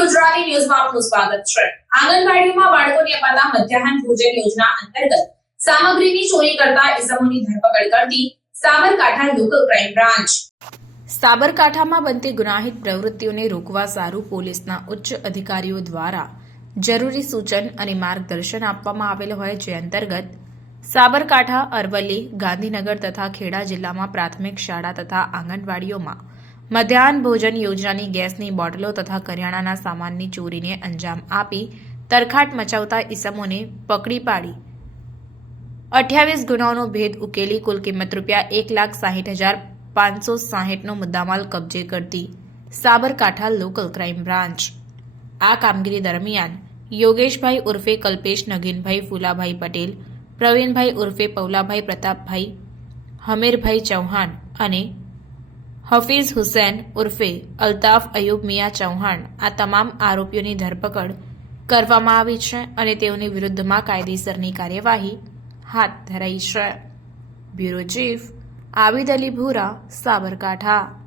ગુજરાતી ન્યૂઝમાં સ્વાગત છે. આંગણવાડીમાં બાળકોને અપાતા મધ્યાહન ભોજન યોજના અંતર્ગત સામગ્રીની ચોરી કરતા ઇસમોની ધરપકડ કરતી સાબરકાંઠા લોકલ ક્રાઇમ બ્રાન્ચ. સાબરકાંઠામાં બનતી ગુનાહિત પ્રવૃત્તિઓને રોકવા સારું પોલીસના ઉચ્ચ અધિકારીઓ દ્વારા જરૂરી સૂચન અને માર્ગદર્શન આપવામાં આવેલ હોય જે અંતર્ગત સાબરકાંઠા, અરવલ્લી, ગાંધીનગર તથા ખેડા જિલ્લામાં પ્રાથમિક શાળા તથા આંગણવાડીઓમાં મધ્યાહન ભોજન યોજનાની ગેસની બોટલો તથા કરિયાણાના સામાનની ચોરીને અંજામ આપી તરખાટ મચાવતા ઇસમોને પકડી પાડી. અઠ્યાવીસ ગુનાઓનો ભેદ ઉકેલી કુલ કિંમત રૂપિયા એક લાખ સાહીઠ હજાર પાંચસો સાહીઠનો મુદ્દામાલ કબજે કરતી સાબરકાંઠા લોકલ ક્રાઇમ બ્રાન્ચ. આ કામગીરી દરમિયાન યોગેશભાઈ ઉર્ફે કલ્પેશ નગીનભાઈ, ફુલાભાઈ પટેલ, પ્રવીણભાઈ ઉર્ફે પૌલાભાઈ પ્રતાપભાઈ, હમીરભાઈ ચૌહાણ અને હફીઝ હુસેન ઉર્ફે અલ્તાફ અયુબ મિયા ચૌહાણ આ તમામ આરોપીઓની ધરપકડ કરવામાં આવી છે અને તેઓની વિરુદ્ધમાં કાયદેસરની કાર્યવાહી હાથ ધરાઈ છે. બ્યુરો ચીફ આબિદ અલી ભૂરા સાબરકાંઠા.